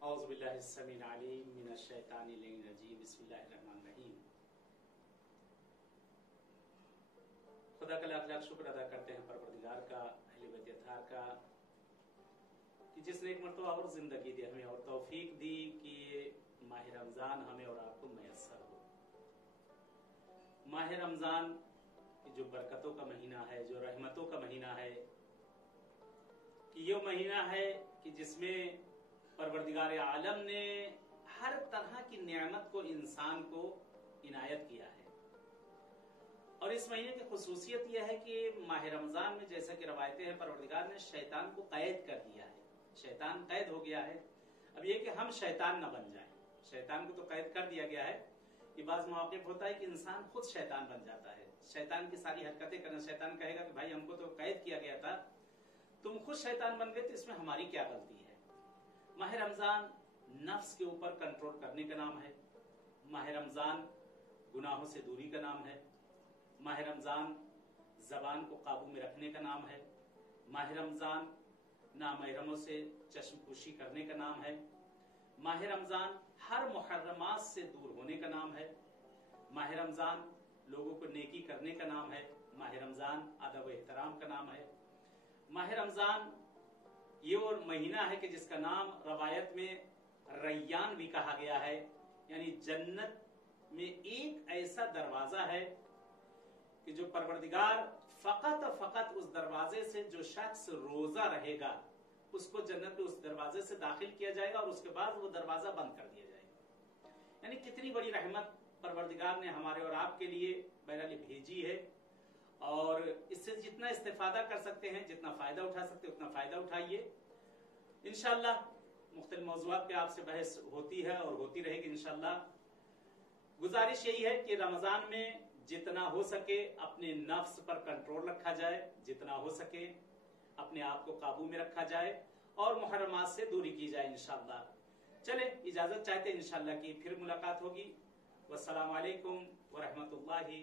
औज़ुबिल्लाहिस्समीउल अलीम मिनश्शैतानिर्रजीम बिस्मिल्लाहिर्रहमानिर्रहीम। खुदा का लाख लाख शुक्र अदा करते हैं परवरदिगार का, अहले बैत अत्हार का, कि जिसने एक मरतबा और जिंदगी दी हमें और तौफीक दी कि माह रमजान हमें और आपको मैसर हो। माह रमजान जो बरकतों का महीना है, जो रहमतों का महीना है, कि ये महीना है कि जिसमें परवरदिगार आलम ने हर तरह की नेमत को इंसान को इनायत किया है। और इस महीने की खुसूसियत यह है कि माह रमजान में जैसा कि रवायतें हैं, परवरदिगार ने शैतान को कैद कर दिया है। शैतान कैद हो गया है। अब ये कि हम शैतान न बन जाएं। शैतान को तो कैद कर दिया गया है कि बाज़ मौक़िफ़ होता है कि इंसान खुद शैतान बन जाता है, शैतान की सारी हरकतें करना। शैतान कहेगा कि भाई हमको तो कैद किया गया था, तुम खुद शैतान बन गए, तो इसमें हमारी क्या गलती है। माह रमजान नफ्स के ऊपर कंट्रोल करने का नाम है। माह रमजान गुनाहों से दूरी का नाम है। माह रमजान जबान को काबू में रखने का नाम है। माह रमजान नामहरमों से चश्मपोशी करने का नाम है। माह रमजान हर मुहर्रमात से दूर होने का नाम है। माह रमजान लोगों को नेकी करने का नाम है। माह रमजान अदब व एहतराम का नाम है। माह रमजान ये और महीना है कि जिसका नाम रवायत में रैयान भी कहा गया है, यानी जन्नत में एक ऐसा दरवाजा है कि जो परवरदिगार फकत उस दरवाजे से जो शख्स रोजा रहेगा उसको जन्नत में उस दरवाजे से दाखिल किया जाएगा और उसके बाद वो दरवाजा बंद कर दिया जाएगा। यानी कितनी बड़ी रहमत परवरदिगार ने हमारे और आपके लिए बहरहाल भेजी है। और इससे जितना इस्तेफादा कर सकते हैं, जितना फायदा उठा सकते हैं, उतना फायदा उठाइए। इंशाअल्लाह मुख्तलिफ मौज़ूआत पे आपसे बहस होती है और होती रहेगी इंशाअल्लाह। गुजारिश यही है कि रमजान में जितना हो सके अपने नफ्स पर कंट्रोल रखा जाए, जितना हो सके अपने आप को काबू में रखा जाए और मुहर्रमात से दूरी की जाए इंशाअल्लाह। चले इजाजत चाहते हैं इंशाअल्लाह की फिर मुलाकात होगी। वस्सलामु अलैकुम व रहमतुल्लाहि